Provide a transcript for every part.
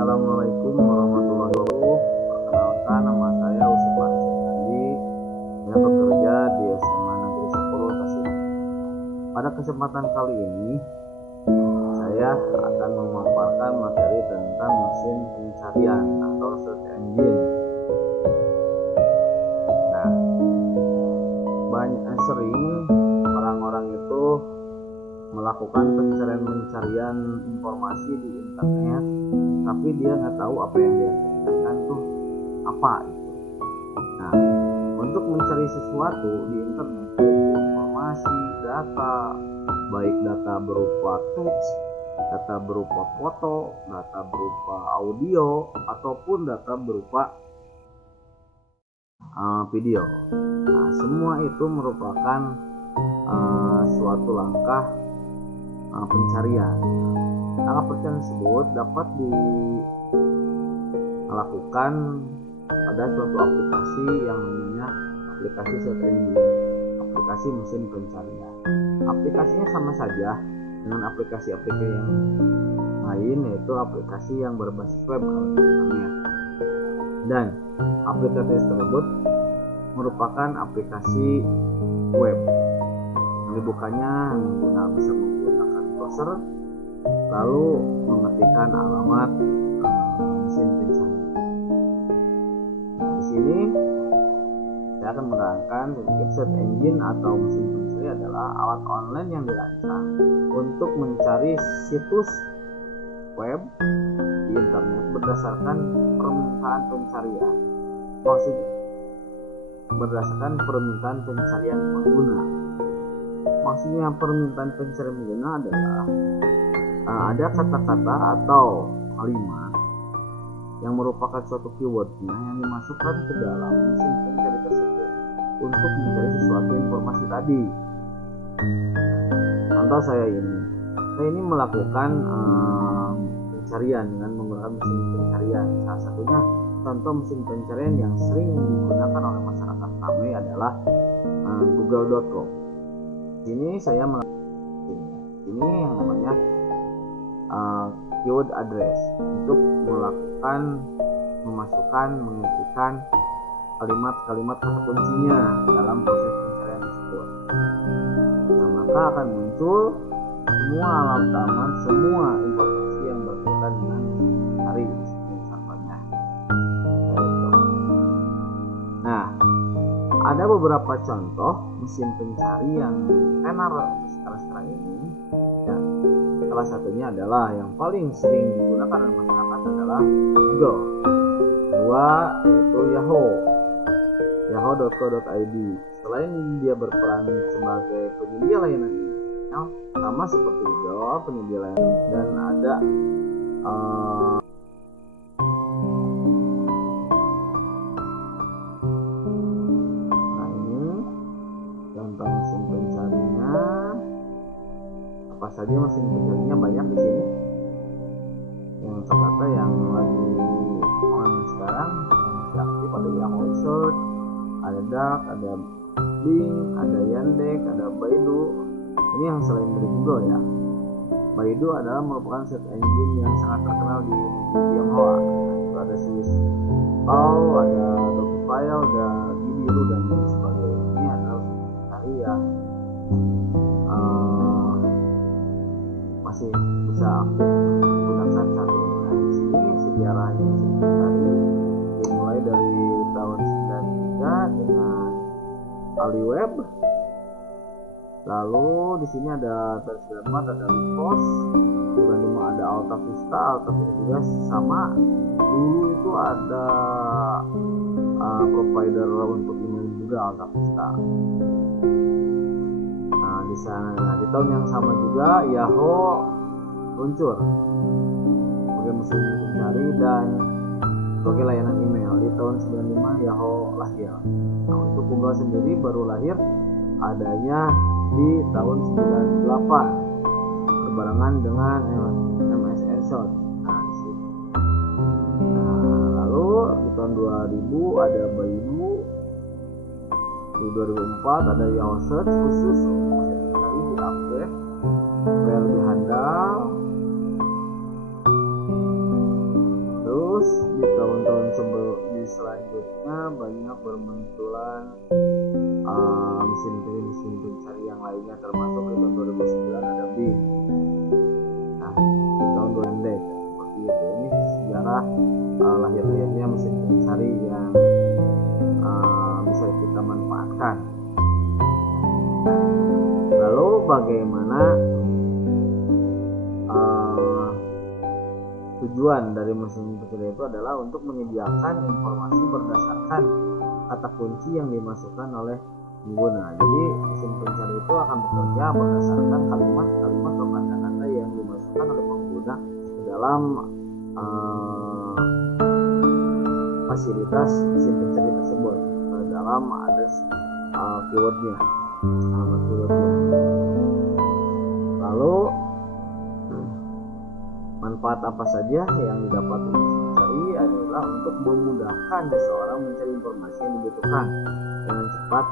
Assalamualaikum warahmatullahi wabarakatuh. Perkenalkan, nama saya Usman Andi. Saya bekerja di SMA Negeri 10 Tasik. Pada kesempatan kali ini, saya akan memaparkan materi tentang mesin pencarian atau search engine. Nah, sering orang-orang itu melakukan pencarian informasi di internet, tapi dia nggak tahu apa yang dia kerjakan tuh apa itu. Nah, untuk mencari sesuatu di internet, informasi, data, baik data berupa teks, data berupa foto, data berupa audio, ataupun data berupa video. Nah, semua itu merupakan suatu langkah pencarian. Langkah pencarian tersebut dapat dilakukan pada suatu aplikasi yang namanya aplikasi search engine, aplikasi mesin pencarian. Aplikasinya sama saja dengan aplikasi-aplikasi yang lain, yaitu aplikasi yang berbasis web atau internet. Dan aplikasi tersebut merupakan aplikasi web yang dibukanya bisa menggunakan browser, lalu mengetikkan alamat mesin pencarian. Nah, di sini saya akan menerangkan sedikit. Search engine atau mesin pencarian adalah alat online yang dirancang untuk mencari situs web di internet berdasarkan permintaan pencarian. Maksudnya berdasarkan permintaan pencarian pengguna. Maksudnya permintaan pencarian pengguna adalah ada kata-kata atau kalimat yang merupakan suatu keywordnya yang dimasukkan ke dalam mesin pencari tersebut untuk mencari sesuatu informasi tadi. Contoh saya ini melakukan pencarian dengan menggunakan mesin pencarian. Salah satunya contoh mesin pencarian yang sering digunakan oleh masyarakat kami adalah google.com. Ini saya ini yang namanya keyword address untuk mengetikkan kalimat-kalimat kata kuncinya dalam proses pencarian tersebut. Nah, maka akan muncul semua halaman, semua informasi yang berkaitan dengan mencari contohnya. Nah, ada beberapa contoh mesin pencari yang tenar sekarang ini. Dan salah satunya adalah yang paling sering digunakan oleh masyarakat adalah Google. Kedua yaitu yahoo.co.id. Selain dia berperan sebagai penyedia layanan email sama seperti Google, penyedia layanan, dan ada nah ini contoh mesin pencarinya. Apa saja mesin pencarinya banyak di sini. Yang ternyata yang lagi on sekarang yang masih aktif ada Yahoo Search, ada Dark, ada Bing, ada Yandex, ada Baidu. Ini yang selain dari Google ya. Baidu adalah merupakan search engine yang sangat terkenal di negeri Tionghoa. Itu ada Swisspao, ada Dokifile, ada Gidiru dan lain sebagainya. Ini adalah pencari yang masih bisa aktif digunakan saat ini. Nah, di sini sejarahnya mesin pencari dimulai dari tahun 93 dengan AliWeb. Lalu di sini ada tahun 94 ada Lycos, juga ada AltaVista juga sama. Dulu itu ada provider untuk email juga, AltaVista. Nah, di sana di tahun yang sama juga Yahoo luncur sebagai mesin pencari dan sebagai layanan email. Di tahun 95 Yahoo lahir. Nah, untuk Google sendiri baru lahir adanya di tahun 98 berbarengan dengan MSN Search. Nah, di sini. Nah, lalu di tahun 2000 ada Baidu. Di 2004 ada Yahoo Search khusus mesin pencari di-upgrade supaya lebih handal. di tahun-tahun selanjutnya banyak bermunculan mesin pencari yang lainnya, termasuk di tahun 2009 ada Bing. Nah, di tahun 2000 seperti itu. Ini sejarah lahir-lahirnya mesin pencari yang bisa kita manfaatkan. Lalu bagaimana tujuan dari mesin pencari itu adalah untuk menyediakan informasi berdasarkan kata kunci yang dimasukkan oleh pengguna. Jadi mesin pencari itu akan bekerja berdasarkan kalimat-kalimat atau kata-kata yang dimasukkan oleh pengguna ke dalam fasilitas mesin pencari tersebut, ke dalam address keywordnya, alamat keywordnya. Lalu manfaat apa saja yang didapat mesin pencari adalah untuk memudahkan seseorang mencari informasi yang dibutuhkan dengan cepat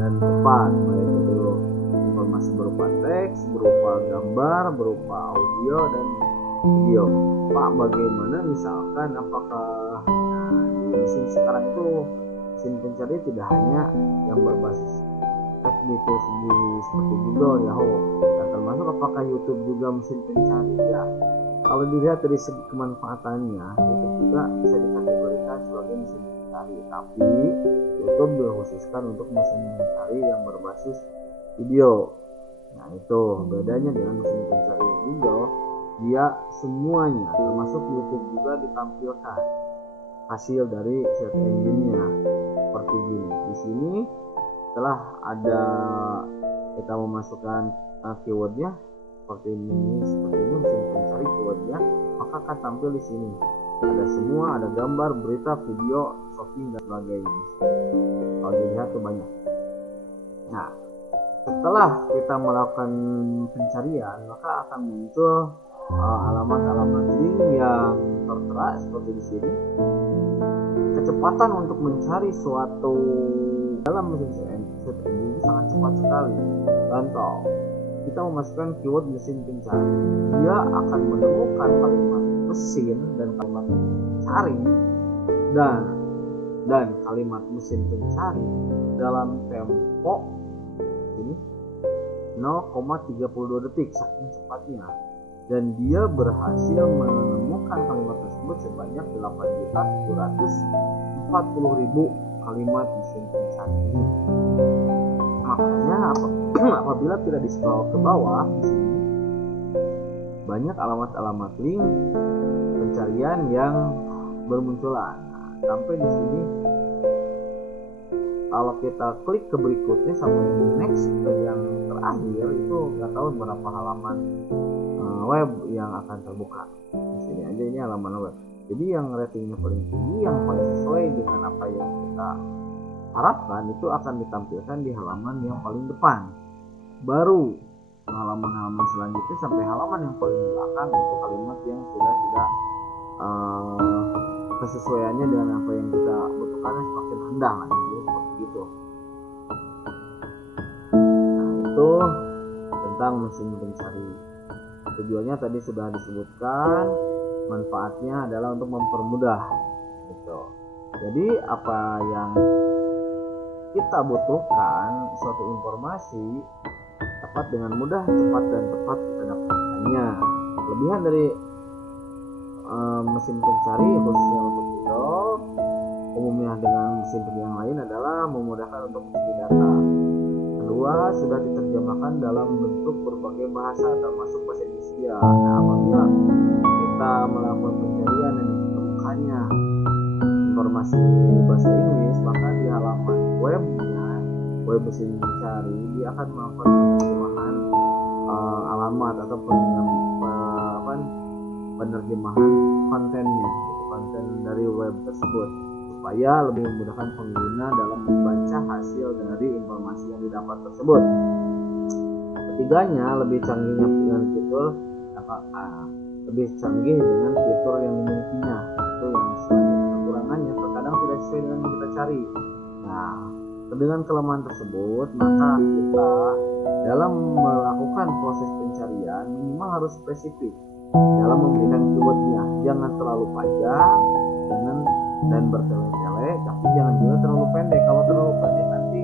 dan tepat, baik itu informasi berupa teks, berupa gambar, berupa audio dan video. Pak, bagaimana misalkan apakah di mesin sekarang itu mesin pencari tidak hanya yang berbasis teks itu sendiri seperti Google, Yahoo, dan termasuk apakah YouTube juga mesin pencari? Ya, kalau dilihat dari segi kemanfaatannya, YouTube juga bisa dikategorikan sebagai mesin pencari, tapi YouTube dikhususkan untuk mesin pencari yang berbasis video. Nah, itu bedanya dengan mesin pencari Google. Dia semuanya termasuk YouTube juga ditampilkan hasil dari search engine-nya seperti gini. Di sini setelah ada kita memasukkan keywordnya seperti ini mesin pencari keywordnya, maka akan tampil di sini. Ada semua, ada gambar, berita, video, shopping dan sebagainya. Kalau dilihat tuh banyak. Nah, setelah kita melakukan pencarian, maka akan muncul alamat-alamat link yang tertera seperti di sini. Kecepatan untuk mencari suatu dalam mesin search engine sangat cepat sekali. Contoh, kita memasukkan keyword mesin pencari, dia akan menemukan kalimat mesin dan kalimat cari dan kalimat mesin pencari dalam tempo ini 0,32 detik, saking cepatnya. Dan dia berhasil menemukan kalimat tersebut sebanyak 8.740.000 kalimat mesin pencari ini. Makanya apabila tidak di-scroll ke bawah di sini, banyak alamat-alamat link pencarian yang bermunculan. Nah, sampai di sini kalau kita klik ke berikutnya sampai next ke yang terakhir, itu nggak tahu berapa halaman web yang akan terbuka. Di sini aja ini halaman web. Jadi yang ratingnya paling tinggi, yang paling sesuai dengan apa yang kita harapkan, itu akan ditampilkan di halaman yang paling depan. Baru halaman-halaman selanjutnya sampai halaman yang paling belakang untuk kalimat yang sudah tidak kesesuaiannya dengan apa yang kita butuhkan semakin rendah lah, jadi seperti itu. Nah, itu tentang mesin pencari. Tujuannya tadi sudah disebutkan, manfaatnya adalah untuk mempermudah gitu. Jadi apa yang kita butuhkan, suatu informasi dapat dengan mudah, cepat dan tepat kita dapatkannya. Kelebihan dari mesin pencari khususnya untuk Google, umumnya dengan mesin pencari yang lain, adalah memudahkan untuk mencari data. Kedua, sudah diterjemahkan dalam bentuk berbagai bahasa termasuk bahasa Indonesia. Nah, apabila kita melakukan pencarian dan ditemukannya informasi bahasa Inggris, maka di halaman webnya, web mesin pencari, dia akan melakukan penerjemahan alamat atau penerjemahan kontennya, konten dari web tersebut, supaya lebih memudahkan pengguna dalam membaca hasil dari informasi yang didapat tersebut. Ketiganya, lebih canggih dengan fitur yang dimilikinya. Itu yang selanjutnya. Kekurangannya terkadang tidak sesuai dengan yang kita cari. Nah, dengan kelemahan tersebut, maka kita dalam melakukan proses pencarian minimal harus spesifik dalam memberikan keywordnya. Jangan terlalu panjang, dan bertele-tele, tapi jangan juga terlalu pendek. Kalau terlalu pendek nanti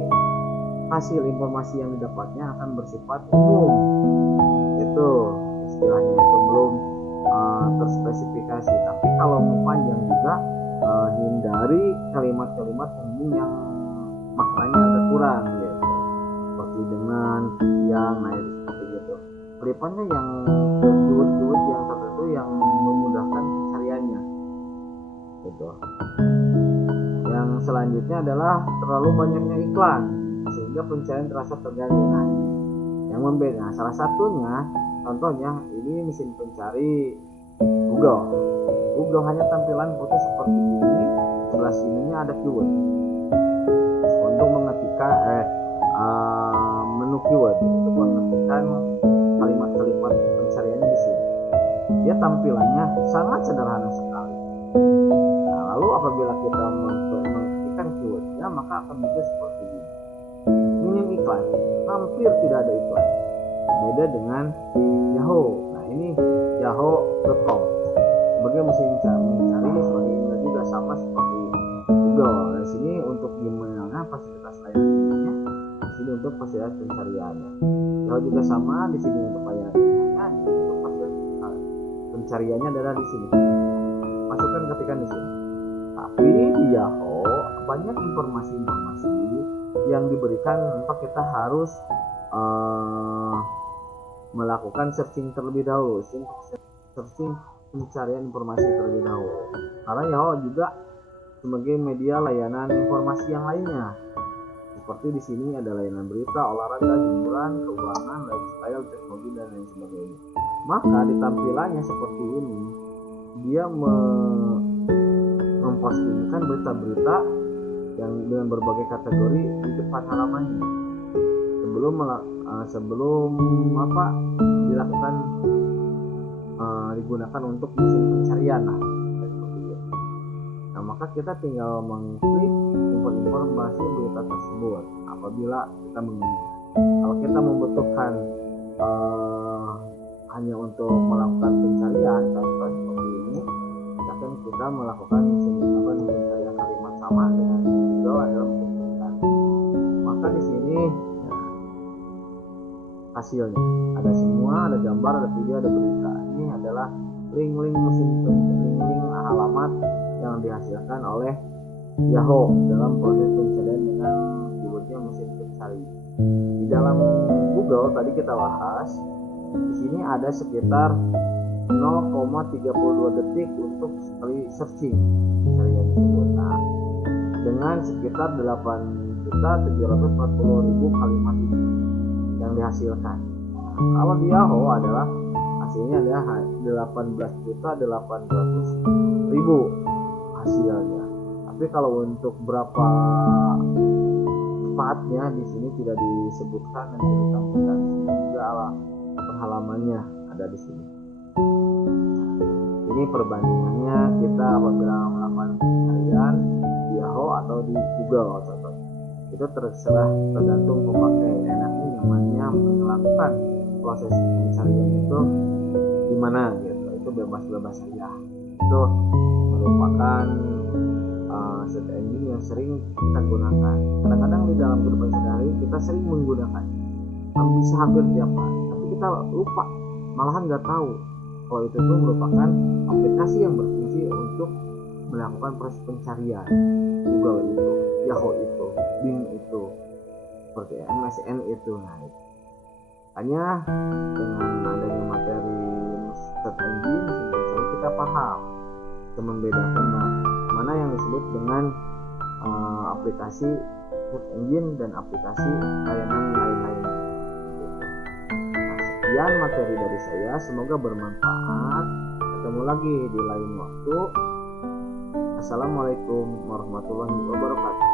hasil informasi yang didapatnya akan bersifat umum. Itu istilahnya, itu belum terspesifikasi. Tapi kalau mau panjang juga, hindari kalimat-kalimat umum yang maknanya agak kurang gitu, seperti dengan, yang, nah itu seperti gitu. Kelipannya yang keyword-keyword yang tertentu yang memudahkan pencariannya gitu. Yang selanjutnya adalah terlalu banyaknya iklan sehingga pencarian terasa terganggu. Nah, yang membeda, salah satunya contohnya ini mesin pencari Google hanya tampilan putih seperti ini, sebelah sininya ada keyword untuk mengetikkan menu keyword untuk mengetikkan kalimat-kalimat pencariannya di sini. Dia tampilannya sangat sederhana sekali. Nah, lalu apabila kita mengetikkan keywordnya, maka akan muncul seperti ini. Minim iklan, hampir tidak ada iklan. Beda dengan Yahoo. Nah, ini yahoo.com sebagai mesin mencari, sebagai email juga sama seperti Google. Di sini untuk emailnya, fasilitas layanannya, di sini untuk fasilitas pencariannya. Yahoo juga sama, di sini untuk layanan emailnya, di sini untuk fasilitas pencariannya adalah di sini. Masukkan ketikan di sini. Tapi di Yahoo banyak informasi-informasi yang diberikan tanpa kita harus melakukan searching terlebih dahulu, searching pencarian informasi terlebih dahulu. Karena Yahoo juga sebagai media layanan informasi yang lainnya. Seperti di sini ada layanan berita, olahraga, hiburan, keuangan, lifestyle, teknologi dan lain sebagainya. Maka di tampilannya seperti ini, dia mempostingkan berita-berita yang dengan berbagai kategori di depan halamannya. Sebelum dilakukan digunakan untuk mesin pencarian lah, seperti itu. Nah, maka kita tinggal mengklik informasi berita tersebut apabila kita menginginkan. Kalau kita membutuhkan hanya untuk melakukan pencarian, contoh seperti ini, akan kita melakukan pencarian kalimat sama dengan Google adalah pencarian. Maka di sini hasilnya ada semua, ada gambar, ada video, ada berita. Ini adalah link-link halamat yang dihasilkan oleh Yahoo dalam proses pencarian dengan keywordnya mesin pencari. Di dalam Google tadi kita bahas, di sini ada sekitar 0,32 detik untuk sekali searching pencarian tersebut. Nah, dengan sekitar 8.740.000 kalimat itu yang dihasilkan. Kalau di Yahoo adalah hasilnya adalah 18.800.000 hasilnya. Tapi kalau untuk berapa tepatnya di sini tidak disebutkan dan tidak ditampilkan. Juga halamannya ada di sini. Ini perbandingannya kita apabila melakukan pencarian di Yahoo atau di Google contohnya. Itu tergantung pemakai, enaknya nyamannya melakukan proses pencarian itu gimana gitu. Itu bebas-bebas saja. Itu merupakan search engine yang sering kita gunakan. Kadang-kadang di dalam kehidupan sehari kita sering menggunakan, bisa hampir tiap hari, tapi kita lupa, malahan nggak tahu kalau itu tuh merupakan aplikasi yang berfungsi untuk melakukan proses pencarian. Google itu, Yahoo itu, Bing itu, seperti MSN itu. Nah, itu hanya dengan adanya materi search engine mesin kita paham membedakan mana yang disebut dengan aplikasi search engine dan aplikasi layanan lain-lain. Nah, sekian materi dari saya, semoga bermanfaat. Ketemu lagi di lain waktu. Assalamualaikum warahmatullahi wabarakatuh.